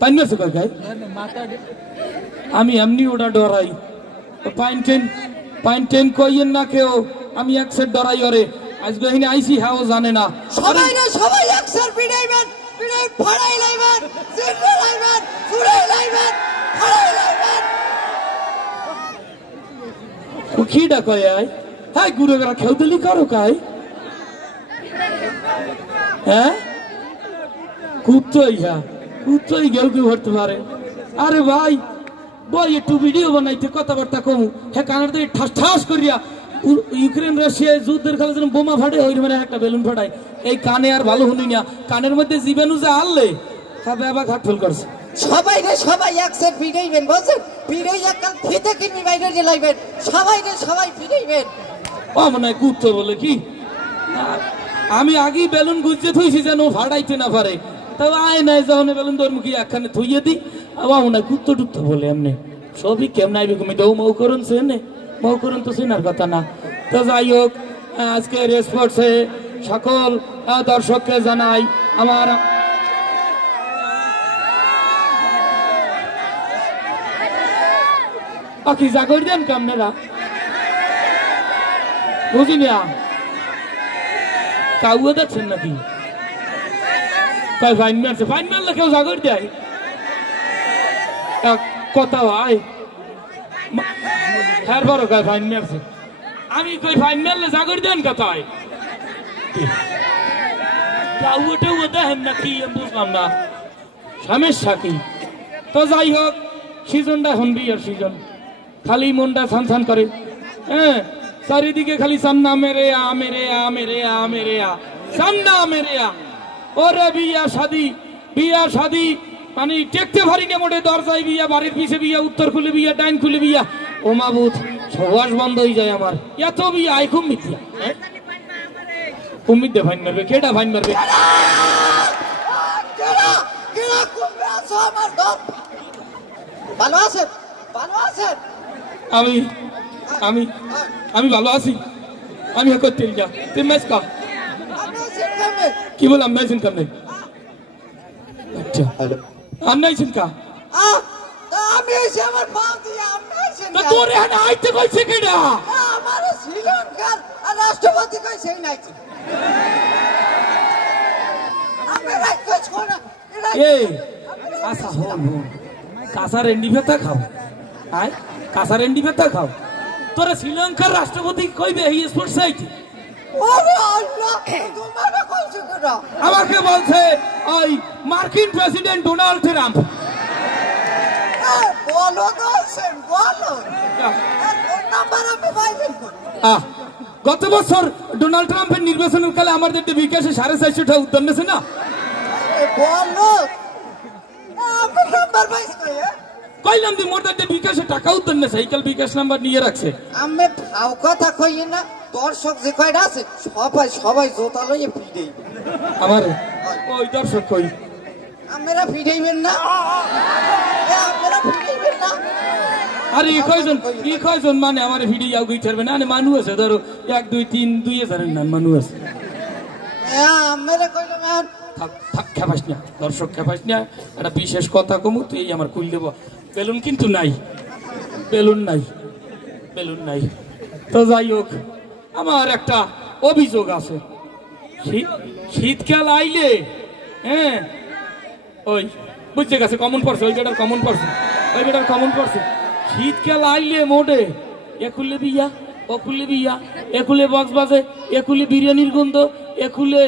Pine মারছে কয় গায় আমি এমনি ওটা ডরাই পাইন টেন কইয়েন না কেউ আমি এক সেট ডরাই ওরে আজকে এখানে আইসি হ্যাঁ ও জানে না সবাই না সবাই এক সেট পিড়াইবেন পিড়াই ফাড়াই লাইবেন জিন্না লাইবেন ফুড়াই লাইবেন ফাড়াই লাইবেন ও খিডা কয় আই হ্যাঁ গুরু গরা খেউ দিলি কারো কাই হ্যাঁ কুত্তই হ্যাঁ কুত্তই গেউ কি ভরতে পারে আরে ভাই বই একটু ভিডিও বানাইতে কথাবার্তা কমু হ্যাঁ কানের দিয়ে ঠাস ঠাস করিয়া ইউক্রেন রাশিয়া যুদ্ধের খেলা যেন বোমা ফাটে ওই মানে একটা বেলুন ফাটায় এই কানে আর ভালো শুনি না কানের মধ্যে জীবাণু যে আনলে খাবে আবার ঘাট ফেল করছে সবাই রে সবাই এক সেট পিড়াইবেন বুঝছেন পিড়াই এককাল ফিতে কিনবি বাইরে যে লাইবেন সবাই রে সবাই পিড়াইবেন ও মনে হয় কুত্তো বলে কি আমি আগেই বেলুন গুজতে থইছি যেন ফাটাইতে না পারে তবে আয় নাই যখন বেলুন তোর মুখে একখানে থইয়ে দিই আবার মনে হয় কুত্তো টুত্তো বলে এমনি সবই কেমন আইবি তুমি দৌ মৌ করুন সেনে মৌ করুন তো চেনার কথা না তো যাই হোক আজকে রেসপোর্টসে সকল দর্শককে জানাই আমার কি জাগর দেন কামনেরা বুঝি না কাউয়া দেখছেন নাকি কয় ফাইন মারছে ফাইন মারলে কেউ জাগর দেয় কথা ভাই হ্যাঁ বড় কয় ফাইন মারছে আমি কই ফাইন মারলে জাগর দেন কথায় কাউয়াটাও দেখেন নাকি বুঝলাম না সমস্যা কি তো যাই হোক সিজনটা এখন বিয়ের সিজন খালি মনটা ছান ছান করে হ্যাঁ চারিদিকে খালি সান্না মেরে আ মেরে আ মেরে আ মেরে আ সান্না মেরে আ ওরে বিয়া শাদি মানে টেকতে ভারি নে মোটে দরজায় বিয়া বাড়ির পিছে বিয়া উত্তর খুলে বিয়া ডাইন খুলে বিয়া ও মাবুত সবাস বন্ধ হয়ে যায় আমার এত বিয়া আই খুব মিথ্যা কুমির দে ভাইন মারবে কেডা ভাইন মারবে ভালো আছেন ভালো আছেন আমি আমি আমি ভালো আছি আমি করতে যা তুই ম্যাচ কা কি বললাম মেশিন কামনে আচ্ছা আর নাই চিন্তা আমি এসে আমার পাও দিয়ে আমি এসে তো তোর এখানে আইতে কইছে কেডা আমার শ্রীলঙ্কার রাষ্ট্রপতি কইছে নাই আমি রাখছ কোনা এই আচ্ছা হন কাঁচা রেন্ডি ভেতা খাও আয় কাঁচা রেন্ডি ভেতা খাও তোরা শ্রীলঙ্কার রাষ্ট্রপতি কইবে এই স্পোর্টস সাইটে ওরে আল্লাহ তোমার কইছে কেডা আমাকে বলছে ওই মার্কিন প্রেসিডেন্ট ডোনাল্ড ট্রাম্প বলো দোসেন বলো কোন নাম্বার আমি পাইবেন গত বছর ডোনাল্ড ট্রাম্পের নির্বাচনের কালে আমাদের বিকাশে 450 টাকা উদ্যান নেছে না বলো আমি নাম্বার পাইছি কইলাম দি মোর দে বিকাশে টাকা উদ্যান নেছে সাইকেল বিকাশ নাম্বার নিয়ে রাখছে আমি ফাও কথা কই না দর্শক যে কয়টা আছে সবাই জোতা লইয়ে ফিডেই আমার ওই দর্শক কই আমরা ফিডেইবেন না আমরা ফিডেইবেন না আরে এই কয়জন মানে আমার ভিডিও যাও গই ছাড়বে না মানুষ আছে ধরো 1 2 3 2000 এর নাম মানুষ আছে আমরা কইলাম থাক খেপাস না দর্শক খেপাস না একটা বিশেষ কথা কমু তুই আমার কুল দেব বেলুন কিন্তু নাই বেলুন নাই তো যাই হোক আমার একটা অভিযোগ আছে শীতকাল আইলে হ্যাঁ ওই বুঝতে গেছে কমন পড়ছে ওই বেটার কমন পড়ছে শীতকাল আইলে মোটে একুলে বিয়া অকুলে বিয়া একুলে বক্স বাজে একুলে বিরিয়ানির গন্ধ একুলে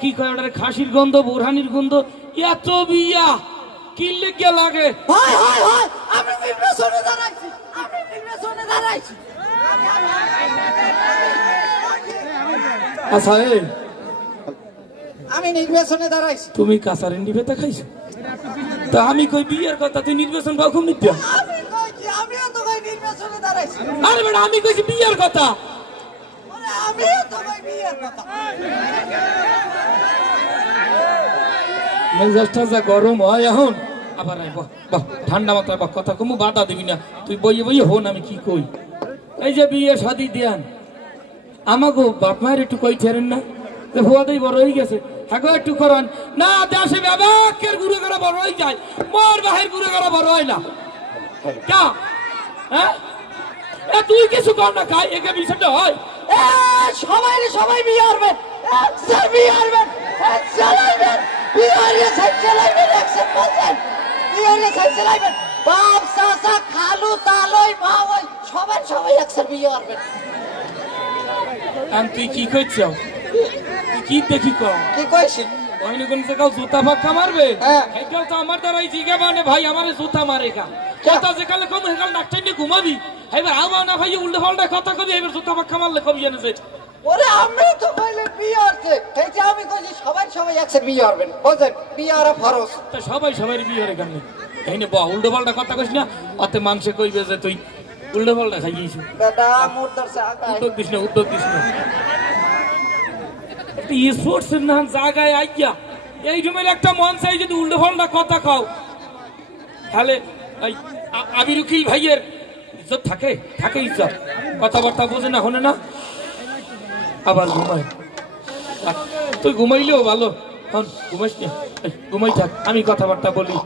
কি কয় ওটার খাসির গন্ধ বোরহানির গন্ধ এত বিয়া কিনলে কে লাগে আমি নির্বাচনে দাঁড়াইছি আচ্ছা আমি নির্বাচনে দাঁড়াইছি তুমি কাঁচারেন্ডি ভেতা খাইছো তা আমি কই বিয়ের কথা তুই নির্বাচন পাও খুব নিত্য আমিও তো কই নির্বাচনে দাঁড়াইছি আরে বেটা আমি কইছি বিয়ের কথা আমিও তো কই বিয়ের কথা মেজাজটা যা গরম হয় এখন আবার বাহ ঠান্ডা মাথায় বাহ কথা কমু বাধা দিবি না তুই বইয়ে হন আমি কি কই এই যে বিয়ে শাদি দেন আমাকে বাপ মায়ের একটু কই ছেড়েন না যে ভুয়াতেই বড় হয়ে গেছে থাকো একটু করেন না দেশে ব্যাপকের ঘুরে করা বড় হয়ে যায় মোর বাহির ঘুরে করা বড় হয় না কা হ্যাঁ তুই কিছু কর না খাই একে বিষয়টা হয় সবাই বিয়ে করবেন স্যার বিয়ে করবেন চালাইবেন বিয়ে চালাইবেন 100% বিয়ে চালাইবেন বাপ চাচা খালু তালই ভাই সবাই একসাথে বিয়ে করবেন তুই কি করছ কি দেখি কর কি কইছিস ওইনে কোন জায়গা জুতা ফাক্কা মারবে হ্যাঁ এইটাও তো আমার দ্বারাই জিগে মানে ভাই আমারে জুতা মারে কা কথা যেকালে কম হেকাল ডাক্তার নিয়ে ঘুমাবি এবার আমার না ভাই উল্টো পাল্টা কথা কবি এবার জুতা ফাক্কা মারলে কবি জানে যে ওরে আমি তো কইলে বিয়ে হচ্ছে এই যে আমি কইছি সবাই একসাথে বিয়ে করবেন বুঝেন বিয়ে আর ফরজ তা সবাই বিয়ে হরে কেন এইনে বা উল্টো পাল্টা কথা কইস না অতে মানুষে কইবে যে তুই উল্টো পাল্টা খাইছিস দাদা মুর্দার সাকা উদ্যোগ দিস না স্পোর্টসের নাম জায়গায় আইয়া এই জমের একটা মন চাই যদি উল্টো পাল্টা কথা কও তাহলে আবির উকিল ভাইয়ের ইজ্জত থাকে ইজ্জত কথাবার্তা বোঝে না হনে না আবার ঘুমায় তুই ঘুমাইলেও ভালো ঘুমাইস না ঘুমাই থাক আমি কথাবার্তা বলি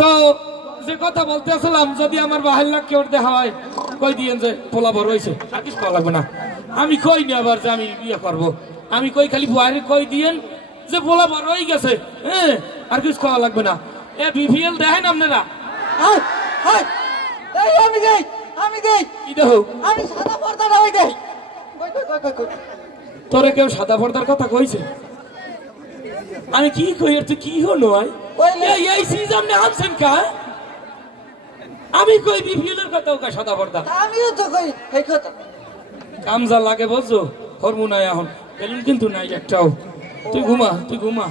তো যে কথা বলতে আসলাম যদি আমার বাহির লাখ কেউ দেখা হয় কই দিয়েন যে পোলা বড় হয়েছে আর কিছু করা লাগবে না আমি কই নি আবার যে আমি বিয়ে করবো আমি কই খালি বাইরে কই দিয়েন যে পোলা বড় হয়ে গেছে হ্যাঁ আর কিছু করা লাগবে না এ বিপিএল দেখেন আপনারা আমি দেই কি দেখো আমি সাদা পর্দাটা ওই দেই তোরে কেউ সাদা পর্দার কথা কইছে আমি কি কই তুই কি হলো এই সিজন নে আনছেন কা আমি কই বিপিএল এর কথা ওকা সাদা পর্দা আমিও তো কই এই কথা কামজা লাগে বুঝছো হরমোন আয় এখন বেলুন কিন্তু নাই একটাও তুই ঘুমা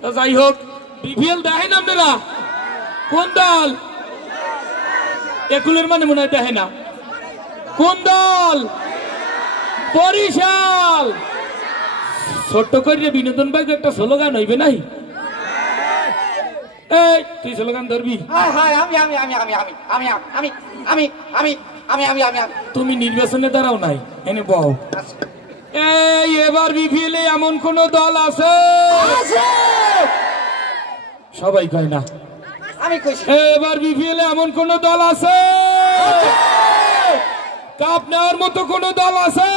তা যাই হোক বিপিএল দেখেন আপনারা কোন দল একুলের মানে মনে হয় দেখে না কোন দল বরিশাল ছোট্ট করে বিনোদন ভাই একটা স্লোগান হইবে নাই এই তুই স্লোগান ধরবি তুমি নির্বাচনে দাঁড়াও নাই এনে বউ এই এবার বিপিএল এমন কোন দল আছে সবাই কয় না আমি কইছি এবার বিপিএল এমন কোন দল আছে কাপ নেওয়ার মতো কোন দল আছে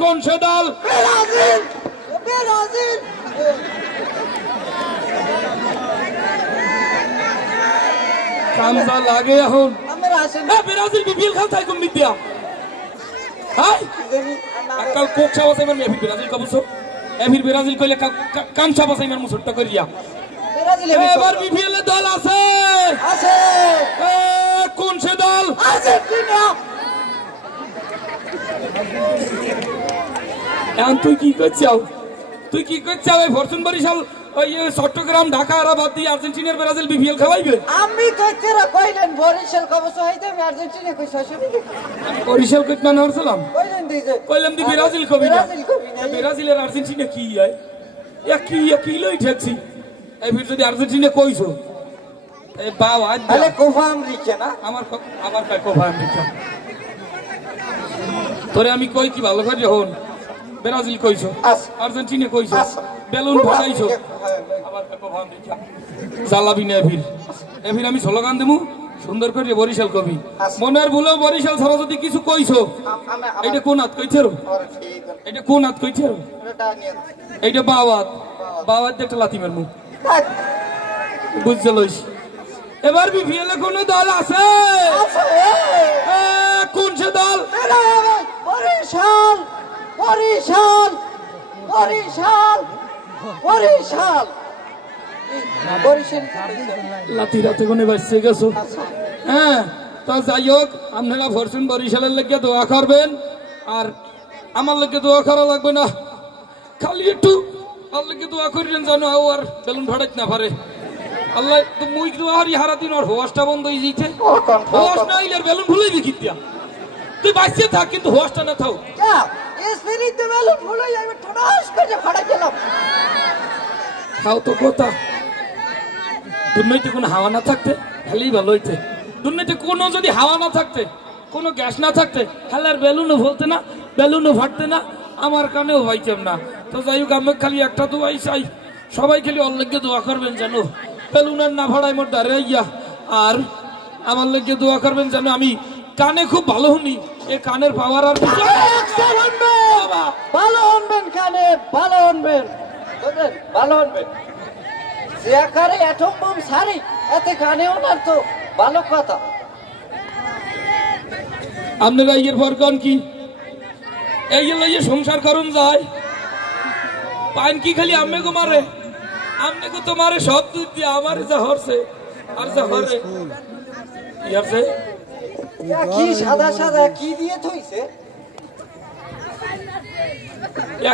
কোন সে দল ব্রাজিল কামজা লাগে এখন আমরা আসেন ব্রাজিল বিপিএল খেল থাই কোন মিডিয়া হাই আকাল কোক চাওয়া সাইমান মেফি ব্রাজিল কবুছো এফির ব্রাজিল কইলে কান চাওয়া সাইমান মুসুট্টা করিয়া এবার বিপিএল দল আছে কোন সে দল এখন তুই কি করছাও এই ফরচুন বরিশাল ওই চট্টগ্রাম ঢাকা আর বাদ দিয়ে আর্জেন্টিনার ব্রাজিল বিপিএল খেলাইবে আমি তো তেরা কইলেন বরিশাল কবস হইতে আমি আর্জেন্টিনা কইছ বরিশাল কইত না হরছিলাম কইলাম দি ব্রাজিল কবি না ব্রাজিল আর আর্জেন্টিনা কি হয় কি লই ঠেকছি এই ভিড় যদি আর্জেন্টিনা কইছো এই বাবা তাহলে কোপা আমেরিকা না আমার কয় কোপা আমেরিকা তোরে আমি কই কি ভালো করে হন ব্রাজিল কইছো আর্জেন্টিনা কইছো বেলুন ফাটাইছো আবার কোপা আমেরিকা জ্বালাবি না এভির আমি স্লোগান দেবো সুন্দর করে বরিশাল কবি মনের ভুলো বরিশাল ছাড়া যদি কিছু কইছো এটা কোন হাত কইছে এটা কোন হাত কইছে এইটা বাওয়াত একটা লাথি মারমু বুঝতে লইস এবার বিপিএল এ কোন দল আছে কোন সে দল বরিশাল বরিশাল বরিশাল বরিশাল বরিশাল লাথি রাতে কোনে বাঁচতে গেছো হ্যাঁ তা যাই হোক আপনারা ফরচুন বরিশালের লেগে দোয়া করবেন আর আমার লেগে দোয়া করা লাগবে না খালি একটু আল্লাহ লেগে দোয়া করিলেন জানো আর বেলুন ফাটাইত না পারে আল্লাহ তো মুই দোয়া হারি হারা দিন আর হোয়াসটা বন্ধ হয়ে যাইছে হোয়াস না হইলে বেলুন ভুলেই দেখি দিয়া তুই বাঁচতে থাক কিন্তু হোয়াসটা না থাও স্পিরিট বেলুন ভুলে যাবে ঠনাস করে ফাটাই গেল খাও তো কথা দুর্নীতি কোনো হাওয়া না থাকতে খালি ভালো হইতে দুর্নীতি কোনো যদি হাওয়া না থাকতে কোনো গ্যাস না থাকতে তাহলে আর বেলুনও ভলতে না বেলুনও ফাটতে না আমার কানেও হইতাম না। তো যাই হোক, আমি খালি একটা দোয়াই চাই, সবাই খালি অল্লেগে দোয়া করবেন জানো বেলুনের না ভাড়াই মোর দাঁড়ে ইয়া, আর আমার লেগে দোয়া করবেন জানো আমি কানে খুব ভালো শুনি, এই কানের পাওয়ার আর ভালো শুনবেন, কানে ভালো শুনবেন, বুঝলেন, ভালো শুনবেন। যে আকারে অ্যাটম বোম সারি এতে কানে ওনার তো ভালো কথা। আপনারা ইয়ের পর কন কি এই লইয়ে সংসার করুন যায় পাইন কি খালি আম্মে গো মারে, আমনে গো তোমারে সব দুধ দিয়ে আমার যা হরছে আর যা হরে ইয়ারছে কি সাদা সাদা কি দিয়ে থইছে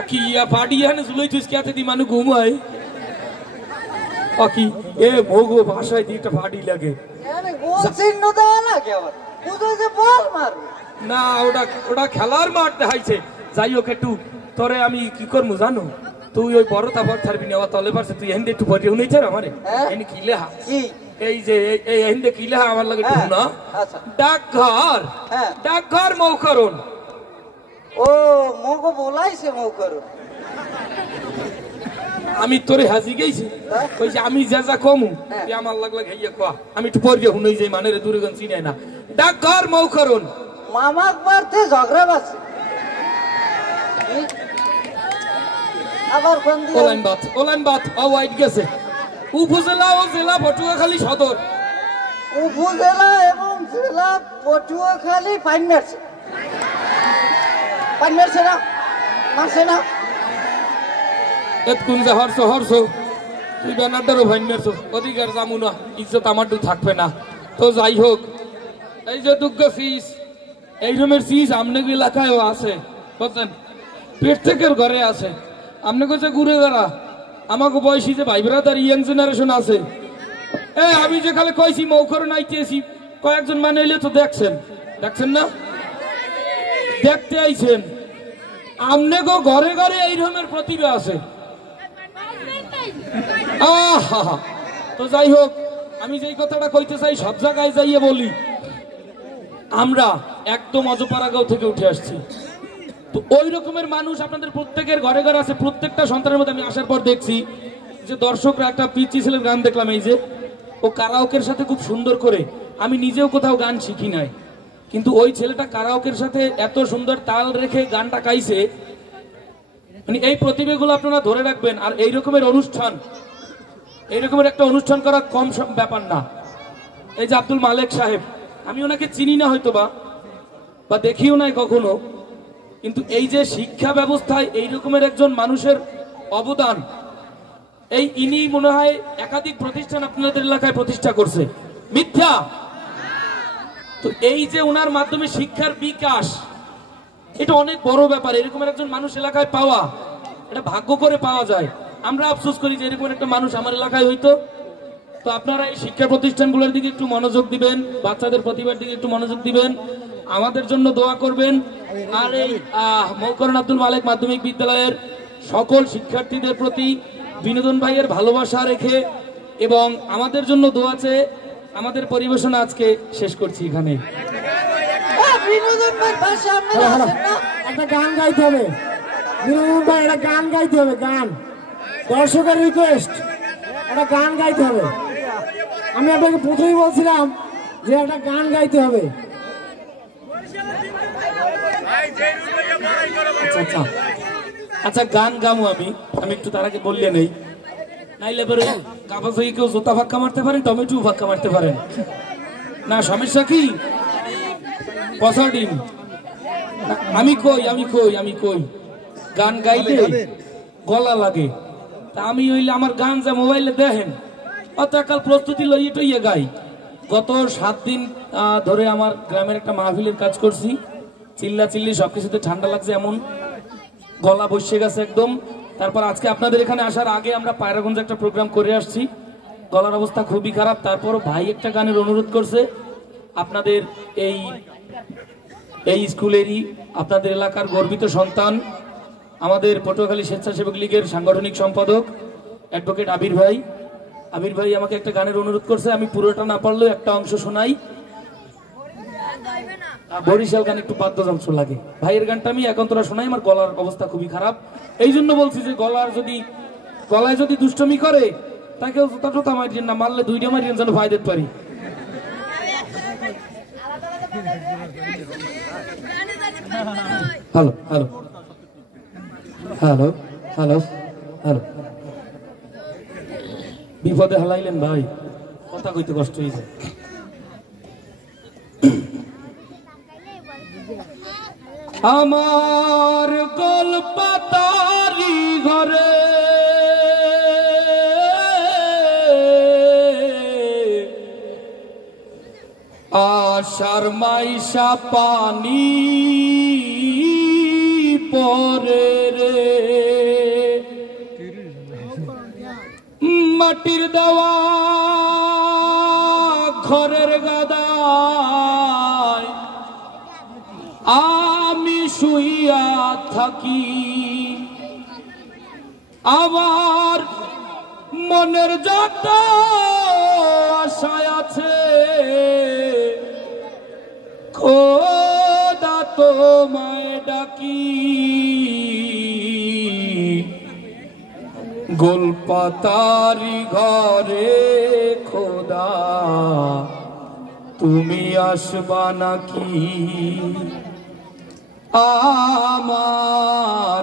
কি ইয়া পাড়ি হানে জুলাই তুই কেতে দি মানু ঘুমায় কি এ ভোগো ভাষায় দি একটা পাড়ি লাগে আরে গোল চিহ্ন দেওয়া লাগে আবার বুঝো যে বল মারবে না, ওটা ওটা খেলার মাঠ দেখাইছে। যাই হোক, একটু তোরে আমি কি করবো জানো, তুই ওই বড় তারপর ছাড়বি না তলে পারছে, তুই এখান একটু পরে উনি ছাড় আমারে এখানে কি লেহা এই যে এখান কি লেহা আমার লাগে একটু না ডাকঘর ডাকঘর মৌকরণ। ও মগো বলাইছে মৌকরণ, আমি তোরে হাজি গেছি কইছি আমি যা যা কমু তুই আমার লাগলে খাইয়া কোয়া, আমি একটু পরে হুনই যাই মানে রে দূরে গন চিনে না। ডাকঘর মৌকরণ মামাক বাড়তে ঝগড়া বাছে আবার কোন দিয়ে ওলাইন বাত ওয়াইড গেছে উপজেলা ও জেলা পটুয়াখালী সদর, উপজেলা এবং জেলা পটুয়াখালী পাইন মারছে না মারছে না এতকুন যে হরছ তুই ব্যানারটারও ভাইন মারছো, অধিকার জামু না, ইজ্জত আমার থাকবে না। তো যাই হোক, এই যে দুর্গ ফিস এই রুমের ফিস আপনার এলাকায়ও আছে বুঝলেন, প্রত্যেকের ঘরে আছে। আপনি কাছে ঘুরে বেড়া আমাকে বয়সী যে ভাই ব্রাদার ইয়াং জেনারেশন আছে, আমি যেখানে কইছি মৌকরণ আইতেছি কয়েকজন মানে হইলে তো দেখছেন না, দেখতে আইছেন আমনে গো ঘরে ঘরে এই রকমের প্রতিভা আছে। তো যাই হোক, আমি যেই কথাটা কইতে চাই সব জায়গায় যাইয়ে বলি, আমরা একদম অজপাড়াগাঁও থেকে উঠে আসছি, তো ওই রকমের মানুষ আপনাদের প্রত্যেকের ঘরে ঘরে আছে। প্রত্যেকটা সন্তানের মধ্যে আমি আসার পর দেখছি যে দর্শকরা একটা পিচি ছেলের গান দেখলাম, এই যে ও কারাওকের সাথে খুব সুন্দর করে, আমি নিজেও কোথাও গান শিখি নাই, কিন্তু ওই ছেলেটা কারাওকের সাথে এত সুন্দর তাল রেখে গানটা গাইছে, মানে এই প্রতিভাগুলো আপনারা ধরে রাখবেন। আর এই রকমের অনুষ্ঠান, এই রকমের একটা অনুষ্ঠান করা কম ব্যাপার না। এই যে আব্দুল মালেক সাহেব, আমি ওনাকে চিনি না হয়তো বা দেখিও নাই কখনো, কিন্তু এই যে শিক্ষা ব্যবস্থায় এই রকমের একজন মানুষের অবদান, এই ইনি মনে হয় একাধিক প্রতিষ্ঠান আপনাদের এলাকায় প্রতিষ্ঠা করছে, মিথ্যা? তো এই যে ওনার মাধ্যমে শিক্ষার বিকাশ, এটা অনেক বড় ব্যাপার। এরকমের একজন মানুষ এলাকায় পাওয়া, এটা ভাগ্য করে পাওয়া যায়। আমরা আফসোস করি যে এরকম একটা মানুষ আমার এলাকায় হইতো। তো আপনারা এই শিক্ষা প্রতিষ্ঠানগুলোর দিকে একটু মনোযোগ দিবেন, বাচ্চাদের প্রতিভার দিকে একটু মনোযোগ দিবেন, আমাদের জন্য দোয়া করবেন। আর এই মৌকরণ আব্দুল মালেক মাধ্যমিক বিদ্যালয়ের সকল শিক্ষার্থীদের প্রতি বিনোদন ভাইয়ের ভালোবাসা রেখে এবং আমাদের জন্য দোয়া চেয়ে আমাদের পরিবেশনা আজকে শেষ করছি এখানে। একটা গান গাইতে হবে, বিনোদন ভাই একটা গান গাইতে হবে, গান দর্শকের রিকোয়েস্ট, একটা গান গাইতে হবে। আমি আপনাকে প্রথমেই বলছিলাম যে একটা গান গাইতে হবে। আচ্ছা গান গামু আমি একটু তার আগে বললে নেই, নাইলে পরে কাপড় থেকে কেউ জোতা ফাক্কা মারতে পারেন, টমেটো ফাক্কা মারতে পারেন না, সমস্যা কি? পচা ডিম। আমি কই গান গাইলে গলা লাগে, তা আমি হইলে আমার গান যা মোবাইলে দেখেন অত একাল প্রস্তুতি লইয়ে টইয়ে গাই। গত 7 দিন ধরে আমার গ্রামের একটা মাহফিলের কাজ করছি, চিল্লি সবকিছুতে ঠান্ডা লাগছে, এমন গলা বসে গেছে একদম। তারপর আজকে আপনাদের এখানে আসার আগে আমরা পায়রাগঞ্জে একটা প্রোগ্রাম করে আসছি, গলার অবস্থা খুবই খারাপ। তারপরও ভাই একটা গানের অনুরোধ করছে, আপনাদের এই স্কুলেরই আপনাদের এলাকার গর্বিত সন্তান, আমাদের পটুয়াখালী স্বেচ্ছাসেবক লীগের সাংগঠনিক সম্পাদক অ্যাডভোকেট আবির ভাই আমাকে একটা গানের অনুরোধ করছে। আমি পুরোটা না পারলেও একটা অংশ শোনাই। বরিশাল গান একটু বাদ্যযন্ত্র লাগে। ভাইয়ের গানটা আমি এখন তোরা শোনাই, আমার গলার অবস্থা খুবই খারাপ, এই জন্য বলছি যে গলায় যদি দুষ্টমি করে তাকে জোতা মারিয়েন না, মারলে দুইটা মারিয়েন যেন ভাই দেখতে পারি। Hello hello hello hello hello, বিপদে হালাইলেন ভাই, কথা কইতে কষ্ট হয়েছে। আমার কলপাতারি ঘরে আশার মাইশা পানি পরে রে, মাটির দেওয়া ঘরের গাদায় আমি শুইয়া থাকি, আমার মনের যত আশা আছে খোদা তোমায় ডাকি, গোলপাতারি ঘরে খোদা তুমি আসবা নাকি, আমার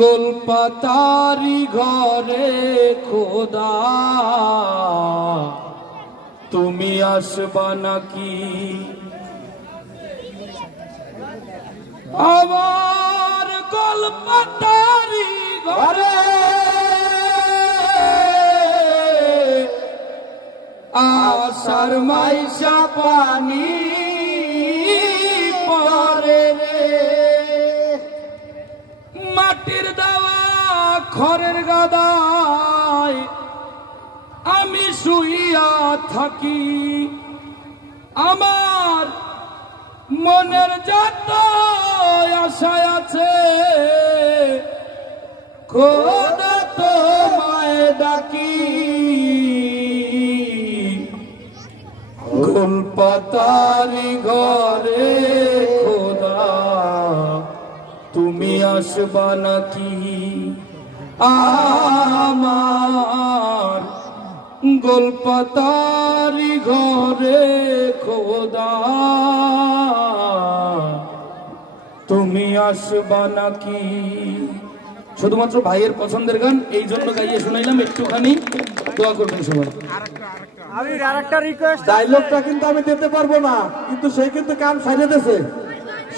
গোলপাতারি ঘরে খোদা তুমি আসবা নাকি, আমার গোলপাতারি ঘরে আশার মাইশা পানি পরে রে, মাটির দেওয়া খড়ের গাদায় আমি শুইয়া থাকি, আমার মনের যত আশা আছে খোদা তোমায় ডাকি, গোলপাতারি ঘরে খোদা তুমি আসবা নাকি, আমার গোলপাতারি ঘরে খোদা তুমি আসবা নাকি। শুধুমাত্র ভাইয়ের পছন্দের গান, এই জন্য গাইয়ে শুনাইলাম, একটুখানি দোয়া করবেন সবাই। ডায়লগটা কিন্তু আমি দিতে পারবো না, কিন্তু সে কিন্তু গান সাইডে দিয়েছে।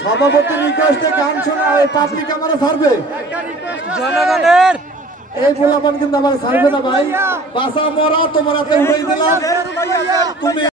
সভাপতির রিকোয়েস্টে গান শোনা পাবলিক আমার ছাড়বে, জনগণের এই গোলাপান কিন্তু আমার ছাড়বে না ভাই। বাসা মরা তোমার হাতে উঠাই দিলাম, তুমি